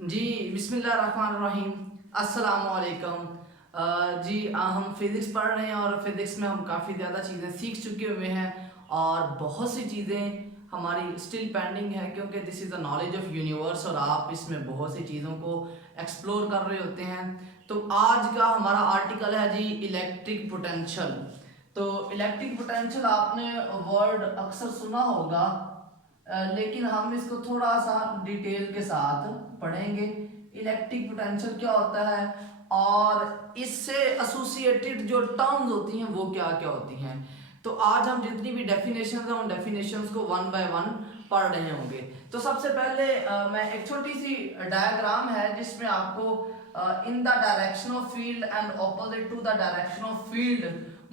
जी बिस्मिल्लाहिर्रहमानिर्रहीम अस्सलामुअलैकुम। जी हम फिज़िक्स पढ़ रहे हैं और फिज़िक्स में हम काफ़ी ज़्यादा चीज़ें सीख चुके हुए हैं और बहुत सी चीज़ें हमारी स्टिल पेंडिंग है क्योंकि this is the knowledge of universe और आप इसमें बहुत सी चीज़ों को एक्सप्लोर कर रहे होते हैं। तो आज का हमारा आर्टिकल है जी इलेक्ट्रिक पोटेंशियल। तो इलेक्ट्रिक पोटेंशियल आपने वर्ड अक्सर सुना होगा, लेकिन हम इसको थोड़ा सा डिटेल के साथ पढ़ेंगे। इलेक्ट्रिक पोटेंशियल क्या होता है और इससे एसोसिएटेड जो टर्म्स होती हैं वो क्या क्या होती हैं। तो आज हम जितनी भी डेफिनेशंस हैं उन डेफिनेशंस को वन बाय वन पढ़ रहे होंगे। तो सबसे पहले मैं एक छोटी सी डायग्राम है जिसमें आपको in the direction of field and opposite to the direction of field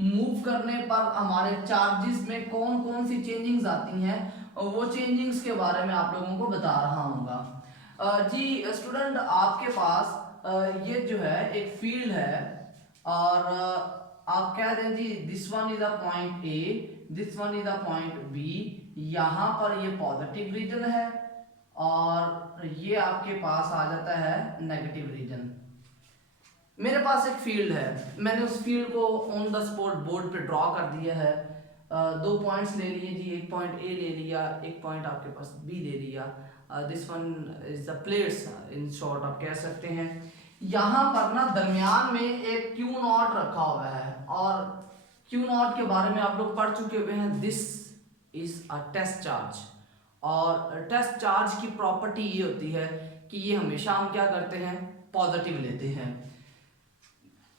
move करने पर हमारे चार्जेस में कौन कौन सी चेंजिंग्स आती हैं और वो चेंजिंग्स के बारे में आप लोगों को बता रहा हूँ। जी स्टूडेंट, आपके पास ये जो है एक फील्ड है और आप कह दें जी this one is a point A, this one is a point B. यहाँ पर ये पॉजिटिव रीजन है और ये आपके पास आ जाता है नेगेटिव रीजन। मेरे पास एक फील्ड है, मैंने उस फील्ड को ऑन द स्पॉट बोर्ड पे ड्रॉ कर दिया है। दो पॉइंट्स ले लिए जी, एक पॉइंट ए ले लिया, एक पॉइंट आपके पास बी ले लिया। This one is the plates in short आप कह सकते हैं। यहाँ पर ना दरमियान में एक क्यू नॉट रखा हुआ है और क्यू नॉट के बारे में आप लोग पढ़ चुके हुए हैं। This is a test charge और टेस्ट चार्ज की प्रॉपर्टी ये होती है कि ये हमेशा हम क्या करते हैं, पॉजिटिव लेते हैं।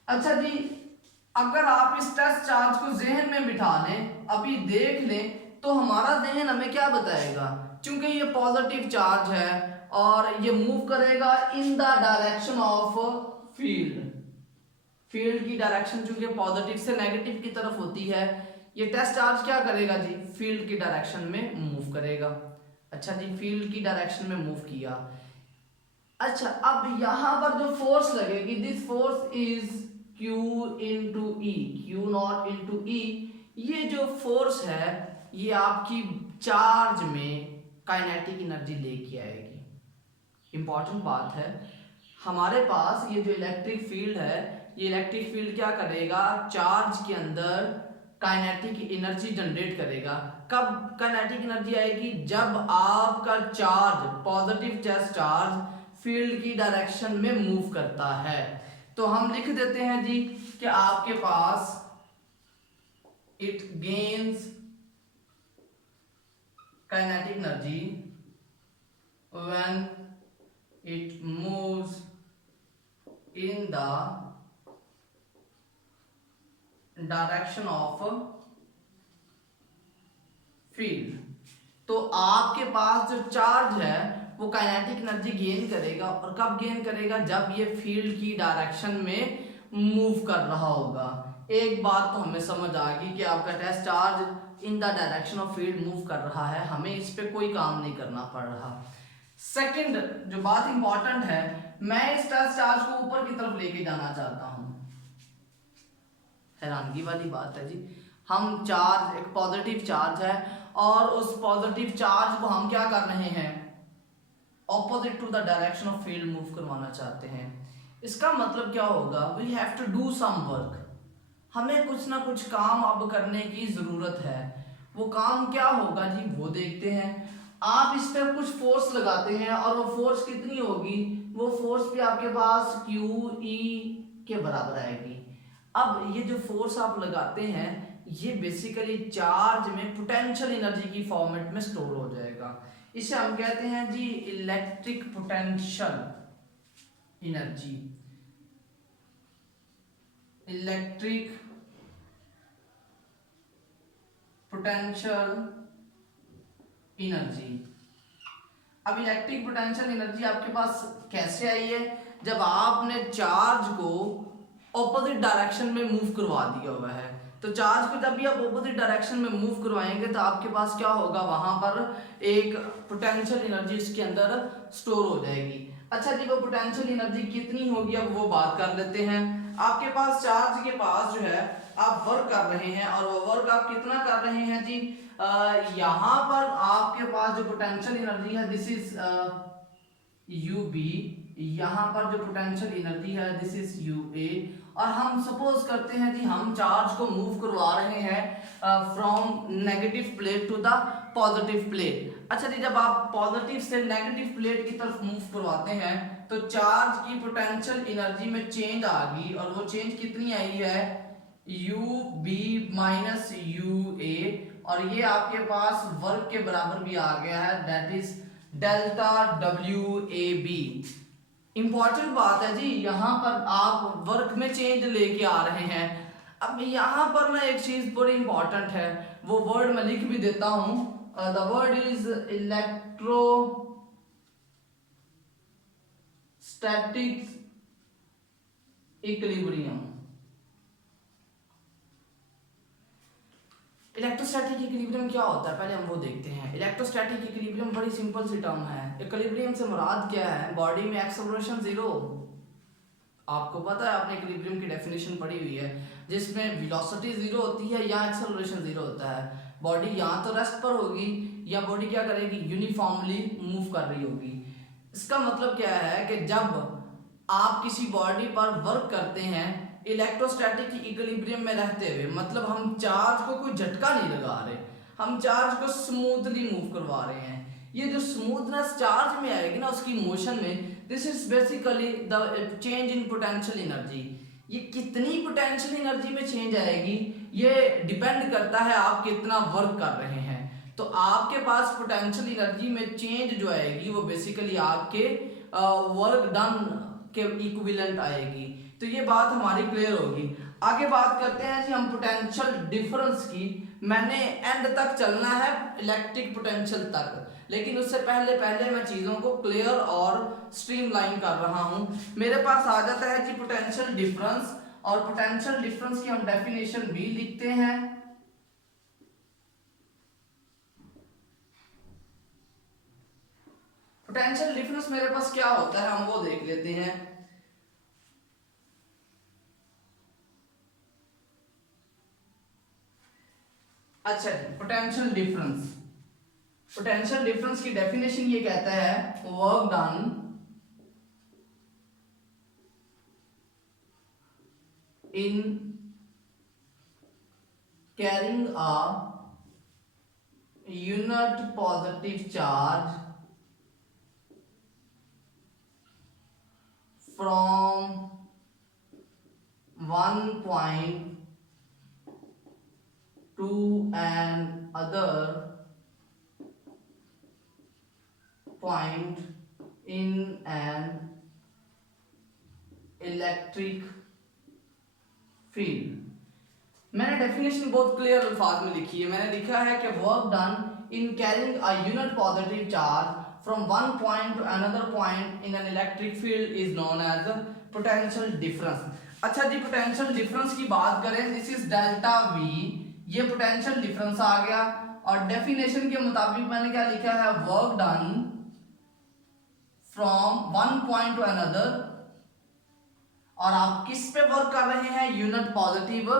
अच्छा जी, अगर आप इस टेस्ट चार्ज को जहन में बिठा लें, अभी देख लें, तो हमारा जहन हमें क्या बताएगा, क्योंकि ये पॉजिटिव चार्ज है और ये मूव करेगा in the direction of field. Field की डायरेक्शन चूंकि पॉजिटिव से नेगेटिव की तरफ होती है, ये टेस्ट चार्ज क्या करेगा जी, फील्ड की डायरेक्शन में मूव करेगा। अच्छा जी, फील्ड की डायरेक्शन में मूव किया। अच्छा, अब यहां पर जो फोर्स लगेगी, this force is Q into E, Q naught into E. ये जो फोर्स है ये आपकी चार्ज में काइनेटिक एनर्जी लेके आएगी। इंपॉर्टेंट बात है, हमारे पास ये जो इलेक्ट्रिक फील्ड है, ये इलेक्ट्रिक फील्ड क्या करेगा, चार्ज के अंदर काइनेटिक एनर्जी जनरेट करेगा। कब काइनेटिक एनर्जी आएगी, जब आपका चार्ज पॉजिटिव चार्ज फील्ड की डायरेक्शन में मूव करता है। तो हम लिख देते हैं जी कि आपके पास it gains kinetic energy when it moves in the direction of field. तो आपके पास जो चार्ज है वो काइनेटिक एनर्जी गेन करेगा, और कब गेन करेगा, जब ये फील्ड की डायरेक्शन में मूव कर रहा होगा। एक बात तो हमें समझ आ गई कि आपका test charge in the direction of field move कर रहा है, हमें इस पे कोई काम नहीं करना पड़ रहा। सेकंड जो बात इंपॉर्टेंट है, मैं इस टेस्ट चार्ज को ऊपर की तरफ लेके जाना चाहता हूं। हैरानगी वाली बात है जी, हम चार्ज, एक पॉजिटिव चार्ज है और उस पॉजिटिव चार्ज को हम क्या कर रहे हैं, opposite to the direction of field move करवाना चाहते हैं। इसका मतलब क्या होगा, we have to do some work, हमें कुछ ना कुछ काम अब करने की जरूरत है। वो काम क्या होगा जी, वो देखते हैं। आप इस पर कुछ फोर्स लगाते हैं और वो फोर्स कितनी होगी, वो फोर्स भी आपके पास क्यू ई के बराबर आएगी। अब ये जो फोर्स आप लगाते हैं ये बेसिकली चार्ज में पोटेंशियल एनर्जी की फॉर्मेट में स्टोर हो जाएगा। इसे हम कहते हैं जी electric potential energy, electric potential energy. अब इलेक्ट्रिक पोटेंशियल एनर्जी आपके पास कैसे आई है, जब आपने चार्ज को ऑपोजिट डायरेक्शन में मूव करवा दिया हुआ है। तो चार्ज को जब भी आप ऑपोजिट डायरेक्शन में मूव करवाएंगे तो आपके पास क्या होगा, वहां पर एक पोटेंशियल एनर्जी इसके अंदर स्टोर हो जाएगी। अच्छा जी, वो पोटेंशियल एनर्जी कितनी होगी, अब वो बात कर लेते हैं। आपके पास चार्ज के पास जो है आप वर्क कर रहे हैं और वो वर्क आप कितना कर रहे हैं जी, यहाँ पर आपके पास जो पोटेंशियल एनर्जी है दिस इज यू बी, यहाँ पर जो पोटेंशियल एनर्जी है दिस इज यू ए। और हम सपोज करते हैं जी हम चार्ज को मूव करवा रहे हैं from negative plate to the positive plate. अच्छा जी, जब आप पॉजिटिव से नेगेटिव प्लेट की तरफ मूव करवाते हैं तो चार्ज की पोटेंशियल एनर्जी में चेंज आ गई, और वो चेंज कितनी आई है, you B minus U A, और ये आपके पास वर्क के बराबर भी आ गया है, that is delta W A B. Important बात है जी, यहाँ पर आप वर्क में चेंज लेके आ रहे हैं। अब यहाँ पर ना एक चीज बड़ी इंपॉर्टेंट है, वो वर्ड मैं लिख भी देता हूं, the word is electrostatic equilibrium. Electrostatic equilibrium क्या होता है, पहले हम वो देखते हैं। इलेक्ट्रोस्टैटिक इक्विलिब्रियम बड़ी सिंपल सी टर्म है। इक्विलिब्रियम से मुराद क्या है, बॉडी में एक्सेलरेशन जीरो। आपको पता है, आपने इक्विलिब्रियम की डेफिनेशन पढ़ी हुई है, जिसमें वेलोसिटी जीरो होती है या एक्सेलरेशन जीरो होता है। बॉडी या तो रेस्ट पर होगी या बॉडी क्या करेगी, यूनिफॉर्मली मूव कर रही होगी। इसका मतलब क्या है कि जब आप किसी बॉडी पर वर्क करते हैं इलेक्ट्रोस्टैटिक इक्विलिब्रियम में रहते हुए, मतलब हम चार्ज को कोई झटका नहीं लगा रहे, हम चार्ज को स्मूथली मूव करवा रहे हैं। ये जो स्मूथनेस चार्ज में आएगी ना उसकी मोशन में, this is basically the change in potential energy. ये कितनी पोटेंशियल एनर्जी में चेंज आएगी ये डिपेंड करता है आप कितना वर्क कर रहे हैं। तो आपके पास पोटेंशियल एनर्जी में चेंज जो आएगी वो बेसिकली आपके वर्क डन के इक्विवेलेंट आएगी। तो ये बात हमारी क्लियर होगी। आगे बात करते हैं जी हम पोटेंशियल डिफरेंस की। मैंने एंड तक चलना है इलेक्ट्रिक पोटेंशियल तक, लेकिन उससे पहले मैं चीजों को क्लियर और स्ट्रीमलाइन कर रहा हूं। मेरे पास आ जाता है जी पोटेंशियल डिफरेंस, और पोटेंशियल डिफरेंस की हम डेफिनेशन भी लिखते हैं। पोटेंशियल डिफरेंस मेरे पास क्या होता है हम वो देख लेते हैं। अच्छा, पोटेंशियल डिफरेंस, पोटेंशियल डिफरेंस की डेफिनेशन ये कहता है work done in carrying a unit positive charge from one point to an other point in an electric field। मैंने डेफिनेशन बहुत क्लियर अल्फाज में लिखी है। मैंने लिखा है कि work done in carrying a unit positive charge from one point to another point in an electric field is known as potential difference. अच्छा जी, पोटेंशियल डिफरेंस की बात करें, दिस इज डेल्टा वी, ये पोटेंशियल डिफरेंस आ गया। और definition के मुताबिक मैंने क्या लिखा है, work done from one point to another, और आप किस पे वर्क कर रहे हैं, यूनिट पॉजिटिव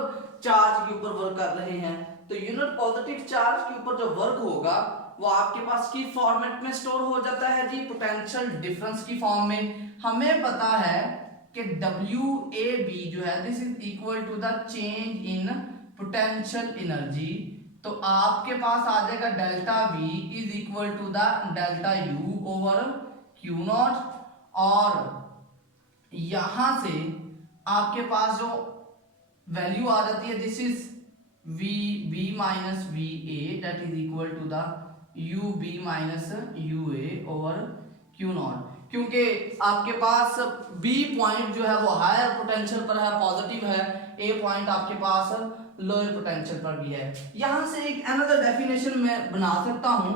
चार्ज के ऊपर वर्क कर रहे हैं। तो यूनिट पॉजिटिव चार्ज के ऊपर जो वर्क होगा वो आपके पास की फॉर्मेट में स्टोर हो जाता है जी, पोटेंशियल डिफरेंस की फॉर्म में। हमें पता है कि WAB जो है this is equal to the change in potential energy. तो आपके पास आ जाएगा delta V is equal to the delta U over Q naught, और यहां से आपके पास जो वैल्यू आ जाती है this is VB minus VA that is equal to the UB minus UA over Q naught, क्योंकि आपके पास B पॉइंट जो है वो हायर पोटेंशियल पर है, पॉजिटिव है, A पॉइंट आपके पास लोअर पोटेंशियल पर भी है। यहां से एक अनदर डेफिनेशन मैं बना सकता हूं,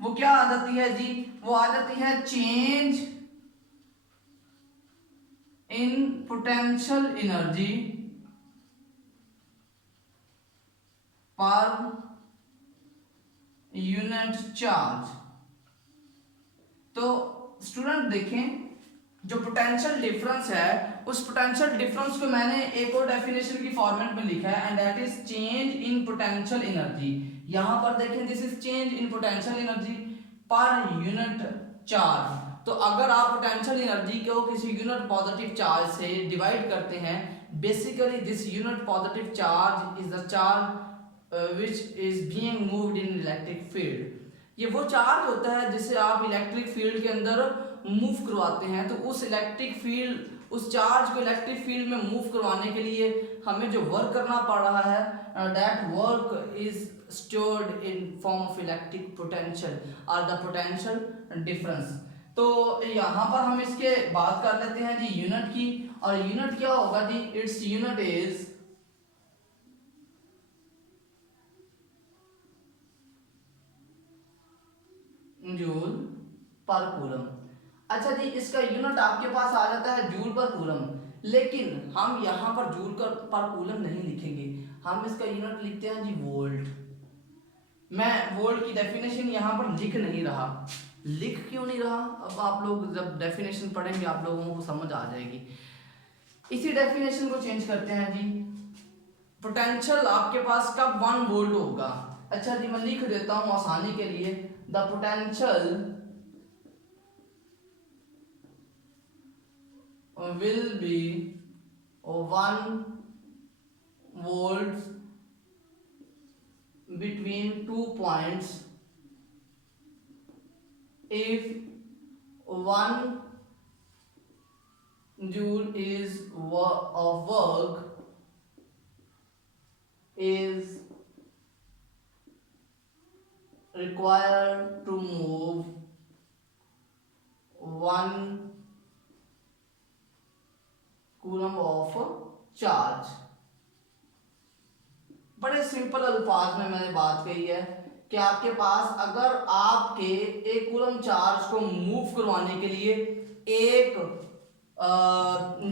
वो क्या आ जाती है जी, वो आ जाती है change in potential energy per unit charge. तो स्टूडेंट देखें, जो पोटेंशियल डिफरेंस है उस पोटेंशियल डिफरेंस को मैंने एक और डेफिनेशन की फॉर्मेट में लिखा है, and that is change in potential energy. यहां पर देखें this is change in potential energy per unit charge तो अगर आप पोटेंशियल एनर्जी को किसी यूनिट पॉजिटिव चार्ज से डिवाइड करते हैं, basically this unit positive charge is the charge which is being moved in electric field. ये वो चार्ज होता है जिसे आप इलेक्ट्रिक फील्ड के अंदर मूव करवाते हैं। तो उस इलेक्ट्रिक फील्ड, उस चार्ज को इलेक्ट्रिक फील्ड में मूव करवाने के लिए हमें जो वर्क करना पड़ रहा है, that work is stored in form of electric potential और द पोटेंशियल डिफरेंस। तो यहाँ पर हम इसके बात कर लेते हैं जी यूनिट की, और यूनिट क्या होगा जी, its unit is joule per coulomb. अच्छा जी, इसका यूनिट आपके पास आ जाता है जूल पर कूलम, लेकिन हम यहाँ पर जूल पर कूलम नहीं लिखेंगे, हम इसका यूनिट लिखते हैं जी वोल्ट। मैं वोल्ट की डेफिनेशन यहाँ पर लिख नहीं रहा। लिख क्यों नहीं रहा, अब आप लोग जब डेफिनेशन पढ़ेंगे आप लोगों को समझ आ जाएगी। इसी डेफिनेशन को चेंज करते हैं जी। पोटेंशियल आपके पास कब 1 वोल्ट होगा। अच्छा जी, मैं लिख देता हूँ आसानी के लिए, the potential will be 1 volts between 2 points if 1 joule is of work is required to move 1 coulomb of charge. बड़े सिंपल अल्फाज में मैंने बात कही है कि आपके पास अगर आपके एक कूलम चार्ज को मूव करवाने के लिए 1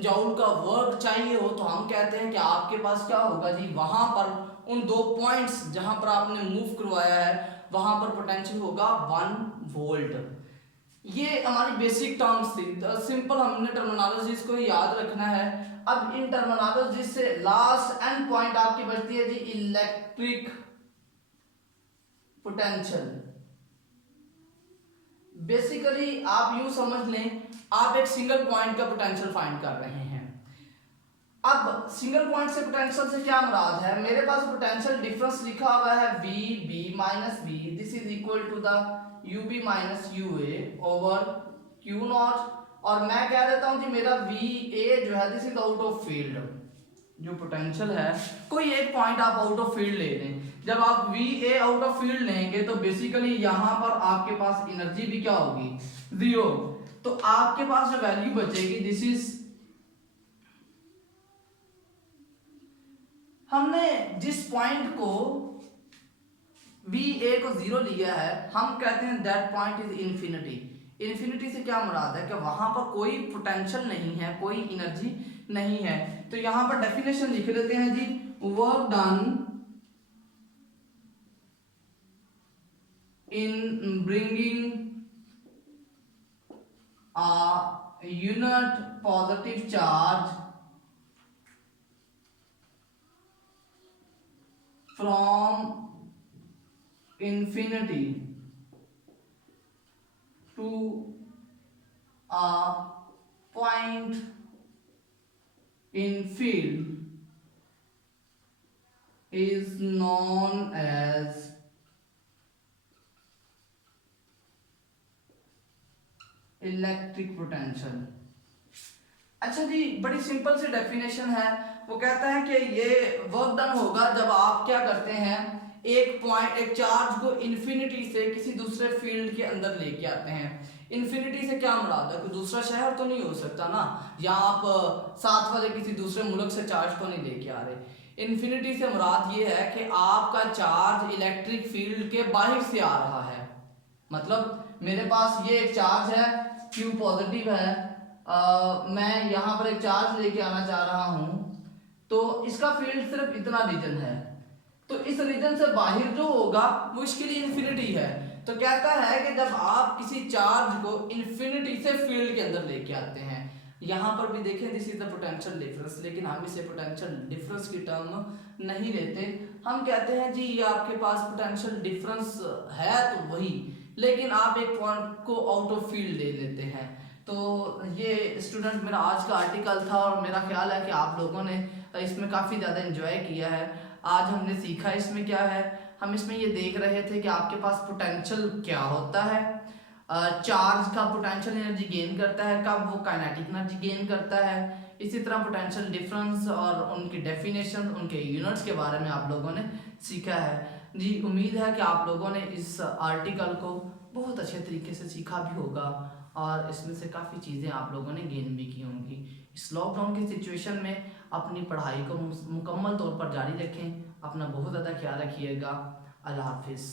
जूल का वर्क चाहिए हो, तो हम कहते हैं कि आपके पास क्या होगा जी, वहां पर उन 2 पॉइंट्स जहां पर आपने मूव करवाया है वहां पर पोटेंशियल होगा 1 वोल्ट। ये हमारी बेसिक टर्म्स थी, सिंपल हमने टर्मिनोलॉजीज को याद रखना है। अब इन टर्मिनोलॉजीज से लास्ट एंड पॉइंट आपकी बचती है जी इलेक्ट्रिक पोटेंशियल। बेसिकली आप यूं समझ लें, आप एक सिंगल पॉइंट का पोटेंशियल फाइंड कर रहे हैं। अब सिंगल पॉइंट से पोटेंशियल से क्या मुराद है, मेरे पास पोटेंशियल डिफरेंस लिखा हुआ है V minus V, this is equal to the UB minus UA over Q naught, और मैं कह देता हूं जी मेरा VA जो है this is out of field. जो पोटेंशियल है, कोई एक पॉइंट आप आउट ऑफ फील्ड ले लें, जब आप VA आउट ऑफ फील्ड लेंगे तो बेसिकली यहां पर आपके पास एनर्जी भी क्या होगी, 0। तो आपके पास जो वैल्यू बचेगी, दिस इज, हमने जिस पॉइंट को VA को 0 लिया है, हम कहते हैं that point is infinity. Infinity से क्या मुराद है कि वहां पर कोई पोटेंशियल नहीं है, कोई एनर्जी नहीं है। तो यहां पर डेफिनेशन लिख देते हैं जी, work done in bringing a unit positive charge from infinity to a point in field is known as electric potential. अच्छा जी, बड़ी सिंपल सी डेफिनेशन है। वो कहता है कि ये वर्क डन होगा जब आप क्या करते हैं, एक पॉइंट, एक चार्ज को इन्फिनिटी से किसी दूसरे फील्ड के अंदर लेके आते हैं। इन्फिनिटी से क्या मुराद है, कोई दूसरा शहर तो नहीं हो सकता ना, या आप साथ वाले किसी दूसरे मुल्क से चार्ज तो नहीं लेके आ रहे। इन्फिनिटी से मुराद ये है कि आपका चार्ज इलेक्ट्रिक फील्ड के बाहर से आ रहा है। मतलब मेरे पास ये एक चार्ज है, Q पॉजिटिव है, मैं यहाँ पर एक चार्ज लेके आना चाह रहा हूँ, तो इसका फील्ड सिर्फ इतना रीजन है, तो इस रीजन से बाहर जो होगा वो इसके लिए इन्फिनिटी है। तो कहता है कि जब आप किसी चार्ज को इन्फिनिटी से फील्ड के अंदर लेके आते हैं, यहाँ पर भी देखें this is the potential difference, लेकिन हम इसे पोटेंशियल डिफरेंस की टर्म नहीं लेते, हम कहते हैं जी ये आपके पास पोटेंशियल डिफरेंस है तो वही लेकिन आप एक पॉइंट को आउट ऑफ फील्ड ले लेते हैं। तो ये स्टूडेंट मेरा आज का आर्टिकल था और मेरा ख्याल है कि आप लोगों ने इसमें काफ़ी ज़्यादा इन्जॉय किया है। आज हमने सीखा इसमें क्या है, हम इसमें ये देख रहे थे कि आपके पास पोटेंशियल क्या होता है, चार्ज का पोटेंशियल एनर्जी गेन करता है, कब वो काइनेटिक एनर्जी गेन करता है। इसी तरह पोटेंशियल डिफरेंस और उनकी डेफिनेशन, उनके यूनिट्स के बारे में आप लोगों ने सीखा है। जी उम्मीद है कि आप लोगों ने इस आर्टिकल को बहुत अच्छे तरीके से सीखा भी होगा और इसमें से काफ़ी चीज़ें आप लोगों ने गेन भी की होंगी। इस लॉकडाउन की सिचुएशन में अपनी पढ़ाई को मुकम्मल तौर पर जारी रखें, अपना बहुत ज़्यादा ख्याल रखिएगा। अल्लाह हाफिज़।